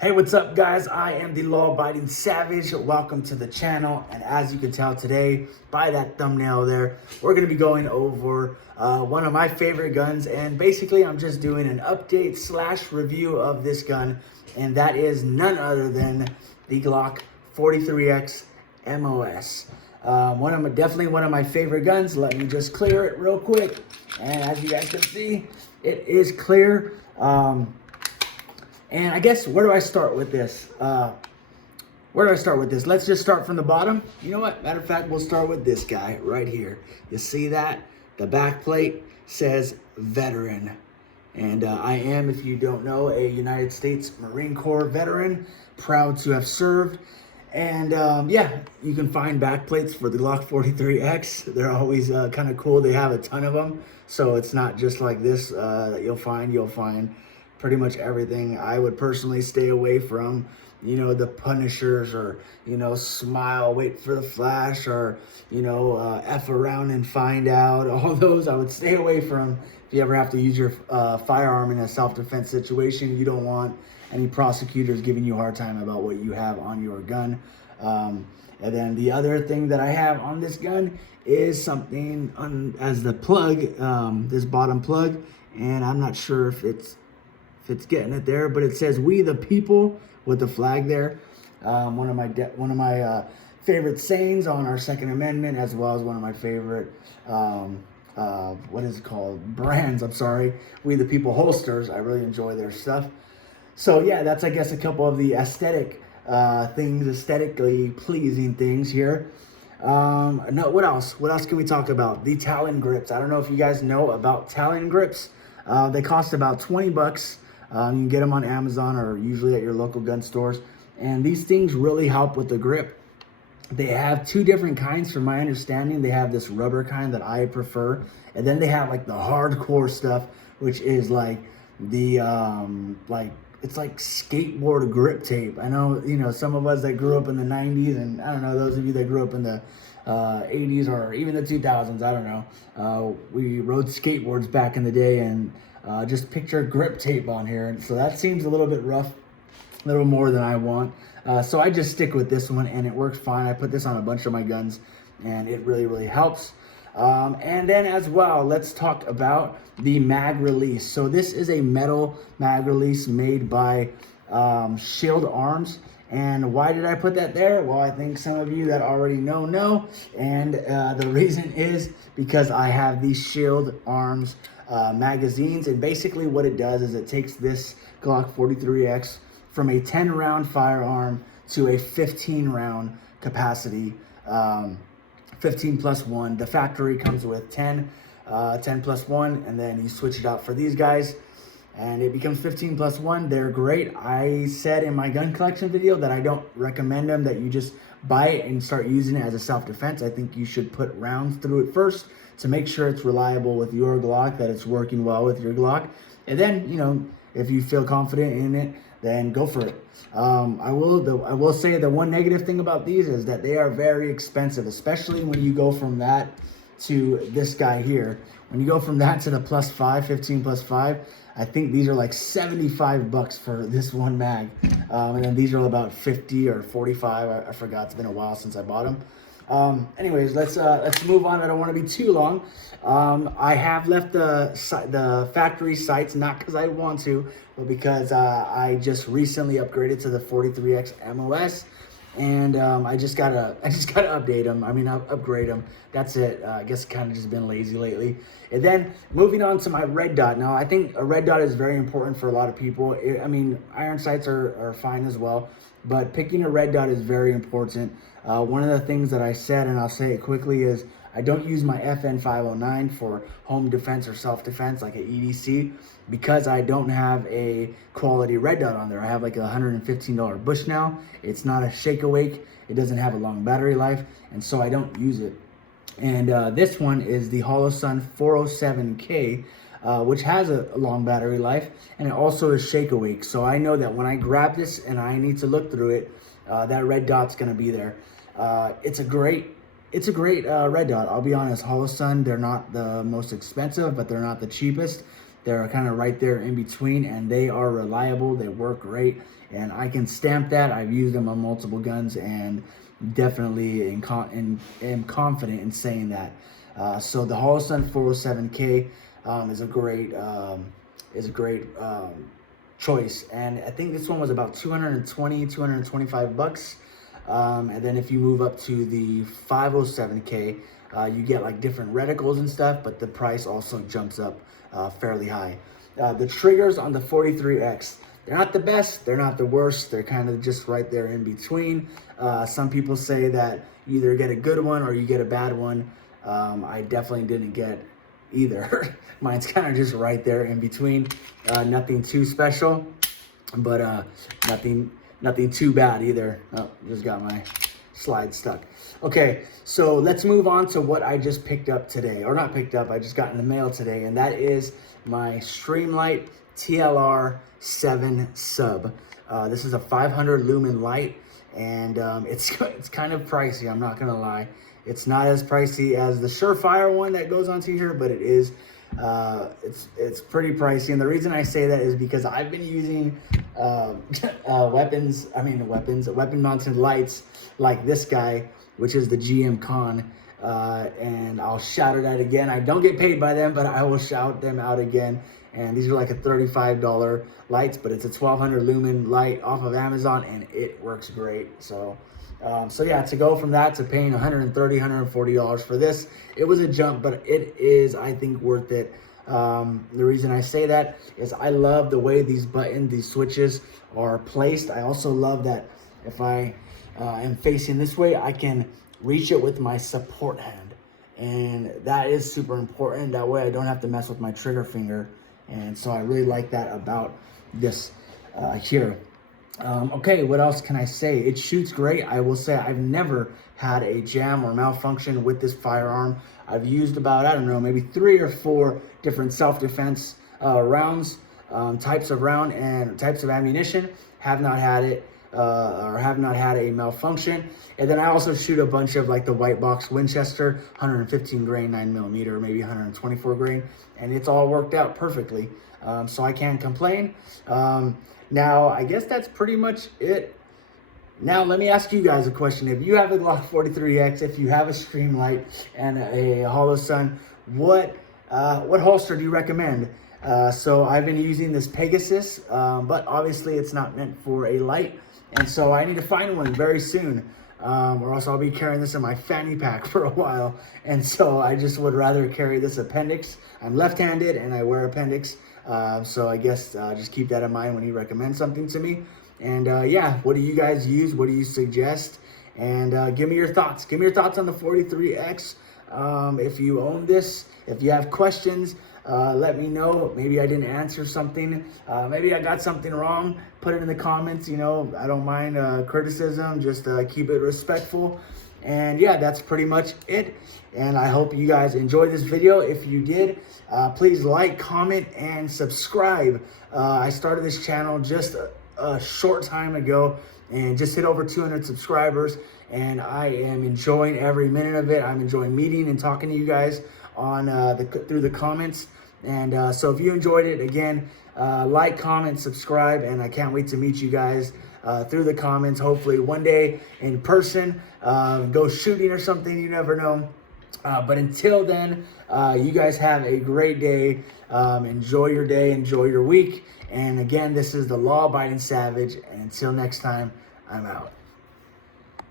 Hey, what's up, guys? I am the law-abiding savage. Welcome to the channel. And as you can tell today by that thumbnail there, we're going to be going over one of my favorite guns. And basically, I'm just doing an update / review of this gun. And that is none other than the Glock 43X MOS. Definitely one of my favorite guns. Let me just clear it real quick. And as you guys can see, it is clear. And I guess, where do I start with this? Let's just start from the bottom. You know what? Matter of fact, we'll start with this guy right here. You see that? The back plate says veteran. And I am, if you don't know, a United States Marine Corps veteran, proud to have served. And yeah, you can find back plates for the Glock 43X. They're always kind of cool. They have a ton of them. So it's not just like this that you'll find pretty much everything. I would personally stay away from, you know, the Punishers, or, you know, smile, wait for the flash, or, you know, F around and find out. All those I would stay away from. If you ever have to use your firearm in a self-defense situation, you don't want any prosecutors giving you a hard time about what you have on your gun. And then the other thing that I have on this gun is something as the plug, this bottom plug, and I'm not sure if it's getting it there, but it says "We the People" with the flag there. One of my favorite sayings on our Second Amendment, as well as one of my favorite what is it called? Brands. I'm sorry, We the People holsters. I really enjoy their stuff. So yeah, that's, I guess, a couple of the aesthetic things, aesthetically pleasing things here. No, what else? What else can we talk about? The Talon grips. I don't know if you guys know about Talon grips. They cost about 20 bucks. You can get them on Amazon or usually at your local gun stores. And these things really help with the grip. They have two different kinds from my understanding. They have this rubber kind that I prefer. And then they have like the hardcore stuff, which is like the, it's like skateboard grip tape. I know, you know, some of us that grew up in the 90s, and I don't know, those of you that grew up in the 80s or even the 2000s, I don't know. We rode skateboards back in the day, and just picture grip tape on here. And so that seems a little bit rough, a little more than I want. So I just stick with this one, and it works fine. I put this on a bunch of my guns, and it really, really helps. And then as well, let's talk about the mag release. So this is a metal mag release made by Shield Arms. And why did I put that there? Well, I think some of you that already know. And the reason is because I have these Shield Arms magazines. And basically what it does is it takes this Glock 43X from a 10 round firearm to a 15 round capacity. 15 plus 1. The factory comes with 10 plus 1, and then you switch it out for these guys, and it becomes 15 plus 1. They're great. I said in my gun collection video that I don't recommend them, that you just buy it and start using it as a self-defense. I think you should put rounds through it first to make sure it's reliable with your Glock, that it's working well with your Glock. And then, you know, if you feel confident in it, then go for it. I will say the one negative thing about these is that they are very expensive, especially when you go from that to this guy here. When you go from that to the plus 5, 15 plus 5, I think these are like 75 bucks for this one mag. And then these are about 50 or 45. I forgot. It's been a while since I bought them. Anyways, let's move on. I don't want to be too long. I have left the factory sites, not because I want to, but because I just recently upgraded to the 43X MOS, and I just gotta update them. I mean, upgrade them. That's it. I guess kind of just been lazy lately. And then moving on to my red dot. Now, I think a red dot is very important for a lot of people. I mean, iron sights are fine as well, but picking a red dot is very important. One of the things that I said, and I'll say it quickly, is I don't use my FN 509 for home defense or self-defense like an EDC, because I don't have a quality red dot on there. I have like a $115 Bushnell. It's not a shake awake. It doesn't have a long battery life, and so I don't use it. And this one is the Holosun 407K, which has a long battery life, and it also is shake awake. So I know that when I grab this and I need to look through it, that red dot's gonna be there. It's a great red dot. I'll be honest, Holosun, they're not the most expensive, but they're not the cheapest. They're kind of right there in between, and they are reliable. They work great, and I can stamp that. I've used them on multiple guns, and definitely am confident in saying that. So the Holosun 407K is a great choice, and I think this one was about 225 bucks. And then if you move up to the 507K, you get like different reticles and stuff, but the price also jumps up fairly high. The triggers on the 43X, they're not the best, they're not the worst, they're kind of just right there in between. Some people say that you either get a good one or you get a bad one. I definitely didn't get either. Mine's kind of just right there in between. Nothing too special, but nothing too bad either. Oh, just got my slide stuck. Okay, so let's move on to what I just picked up today, or not picked up, I just got in the mail today, and that is my Streamlight TLR 7 sub. This is a 500 lumen light, and it's kind of pricey, I'm not gonna lie. It's not as pricey as the Surefire one that goes onto here, but it is it's pretty pricey. And the reason I say that is because I've been using weapon mounted lights like this guy, which is the GM Con, and I'll shout it out again. I don't get paid by them, but I will shout them out again. And these are like a $35 lights, but it's a 1200 lumen light off of Amazon, and it works great. So yeah, to go from that to paying $130, $140 for this, it was a jump, but it is, I think, worth it. The reason I say that is I love the way these buttons, these switches are placed. I also love that if I am facing this way, I can reach it with my support hand, and that is super important. That way I don't have to mess with my trigger finger, and so I really like that about this here. Okay, what else can I say? It shoots great. I will say I've never had a jam or malfunction with this firearm. I've used about, I don't know, maybe 3 or 4 different self-defense rounds, types of round and types of ammunition. Have not had it or have not had a malfunction. And then I also shoot a bunch of like the white box Winchester, 115 grain, 9mm, maybe 124 grain, and it's all worked out perfectly. So I can't complain. Now, I guess that's pretty much it. Now, let me ask you guys a question. If you have a Glock 43X, if you have a Streamlight and a Holosun, what holster do you recommend? So I've been using this Pegasus, but obviously it's not meant for a light. And so I need to find one very soon, or else I'll be carrying this in my fanny pack for a while. And so I just would rather carry this appendix. I'm left-handed and I wear appendix. So I guess just keep that in mind when you recommend something to me. And yeah, what do you guys use? What do you suggest? And give me your thoughts. Give me your thoughts on the 43X. If you own this, if you have questions, let me know. Maybe I didn't answer something. Maybe I got something wrong. Put it in the comments. You know, I don't mind criticism. Just keep it respectful. And yeah, that's pretty much it. And I hope you guys enjoyed this video. If you did, please like, comment, and subscribe. I started this channel just a short time ago and just hit over 200 subscribers. And I am enjoying every minute of it. I'm enjoying meeting and talking to you guys on through the comments. And so if you enjoyed it, again, like, comment, subscribe, and I can't wait to meet you guys through the comments, hopefully one day in person, go shooting or something, you never know. But until then, you guys have a great day. Enjoy your day, enjoy your week. And again, this is the Law Abiding Savage. And until next time, I'm out.